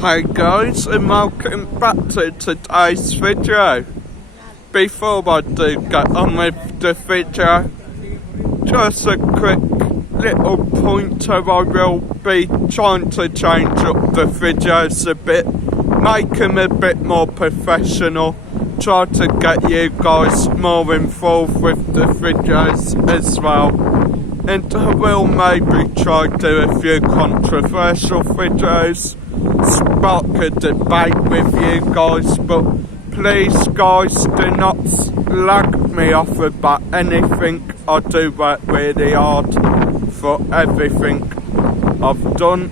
Hey guys, and welcome back to today's video. Before I do get on with the video, just a quick little pointer. I will be trying to change up the videos a bit, make them a bit more professional, try to get you guys more involved with the videos as well. And I will maybe try to do a few controversial videos, spark a debate with you guys, but please guys, do not slag me off about anything. I do work really hard for everything I've done,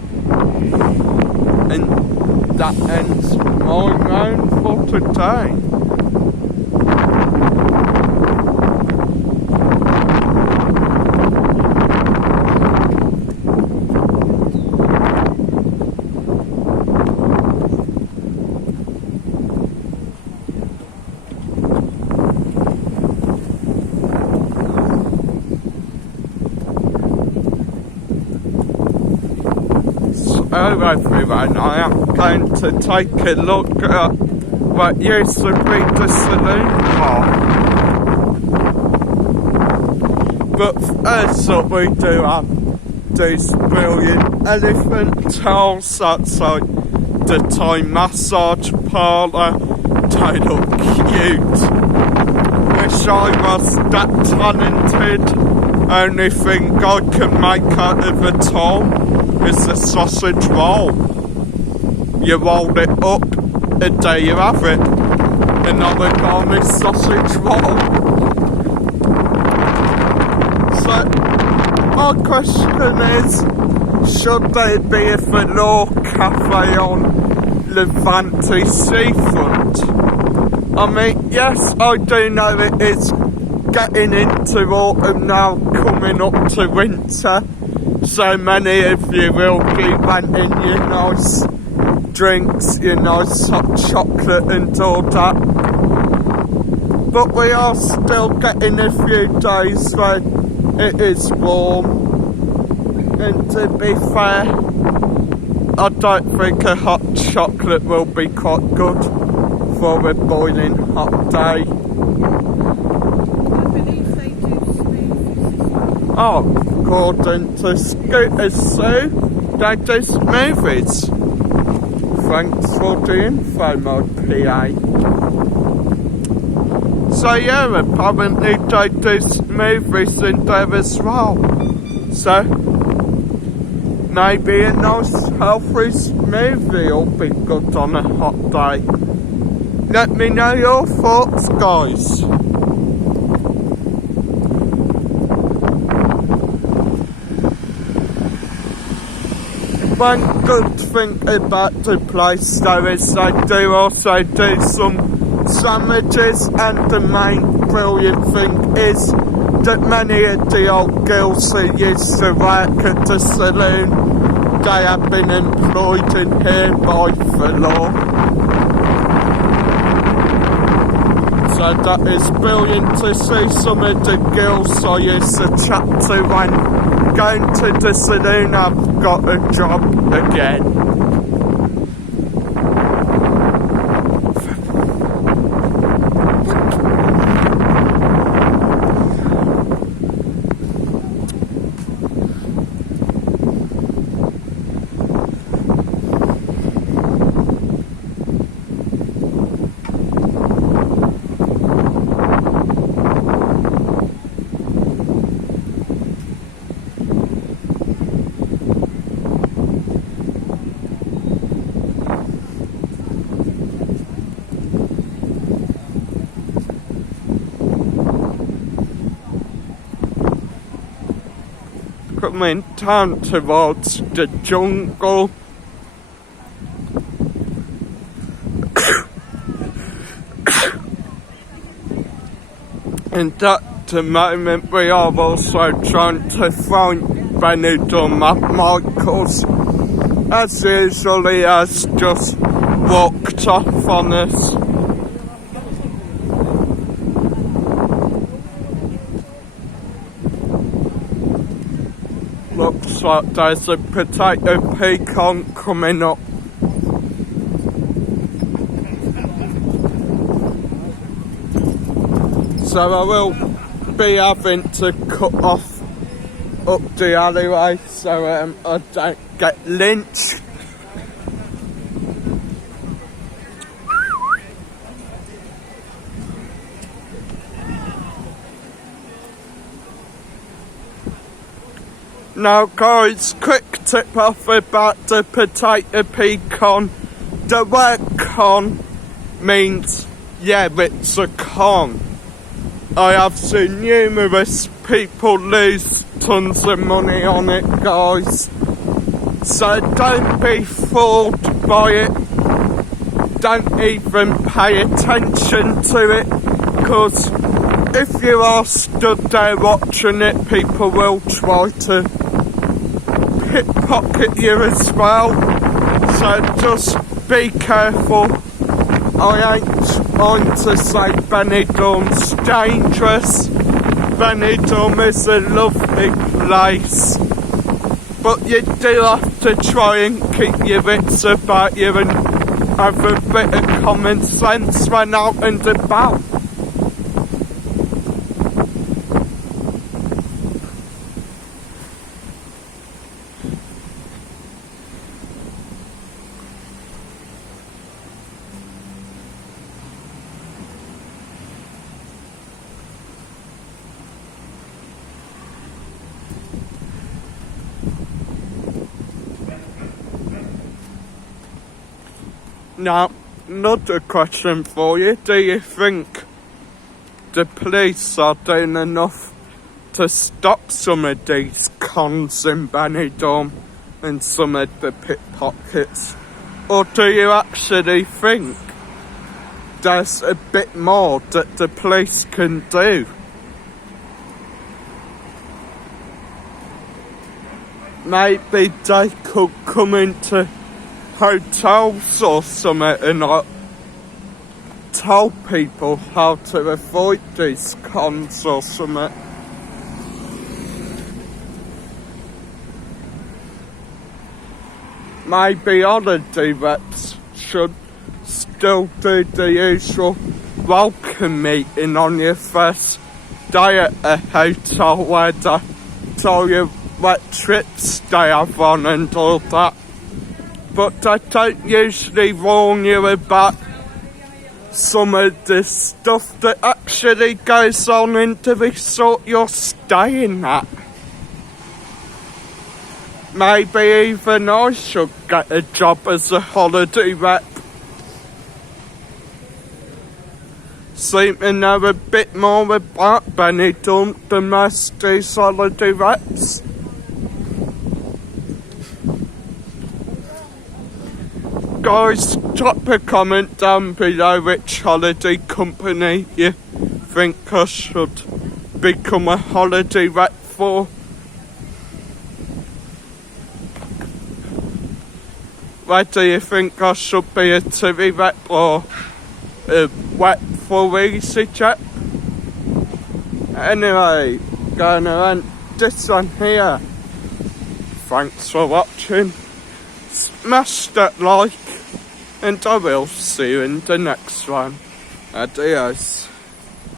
and that ends my round for today. Hello everyone, I am going to take a look at what used to be the saloon car. But first up, we do have these brilliant elephant tiles outside the Thai Massage Parlor. They look cute. Wish I was that talented. Only thing I can make out of a tile is a sausage roll. You roll it up, and there you have it. Another garlic sausage roll. So, my question is, should there be a velour cafe on Levante seafront? I mean, yes, I do know it is getting into autumn now, coming up to winter. So many of you will be wanting your nice drinks, your nice hot chocolate and all that. But we are still getting a few days where it is warm. And to be fair, I don't think a hot chocolate will be quite good for a boiling hot day. Oh, according to Scooter Sue, they do smoothies. Thanks for the info, my PA. So yeah, apparently they do smoothies in there as well. So, maybe a nice healthy smoothie will be good on a hot day. Let me know your thoughts, guys. One good thing about the place though is they do also do some sandwiches, and the main brilliant thing is that many of the old girls who used to work at the saloon, they have been employed in here by velour. So that is brilliant to see. Some of the girls I used to chat to when going to the saloon have got a job again. Coming down towards the jungle. And at the moment we are also trying to find Benidorm at Michael's. As usual, he has just walked off on us. Looks like there's a potato pecan coming up. so I will be having to cut off up the alleyway so I don't get lynched. Now guys, quick tip off about the potato pecan. The word con means, yeah, it's a con. I have seen numerous people lose tons of money on it, guys. So don't be fooled by it. Don't even pay attention to it, because if you are stood there watching it, people will try to pickpocket you as well. So just be careful. I ain't trying to say Benidorm's dangerous. Benidorm is a lovely place, but you do have to try and keep your wits about you and have a bit of common sense when out and about. Now, another question for you. Do you think the police are doing enough to stop some of these cons in Benidorm and some of the pickpockets? Or do you actually think there's a bit more that the police can do? Maybe they could come into hotels or something and tell people how to avoid these cons or something. Maybe holiday reps should still do the usual welcome meeting on your first day at a hotel where they tell you what trips they have on and all that. But they don't usually warn you about some of the stuff that actually goes on in the resort you're staying at. Maybe even I should get a job as a holiday rep. Seem to know a bit more about Benidorm than most these holiday reps. Guys, drop a comment down below which holiday company you think I should become a holiday rep for. Whether you think I should be a TV rep or a rep for EasyJet. Anyway, gonna end this one here. Thanks for watching. Smash that like, and I will see you in the next one. Adios.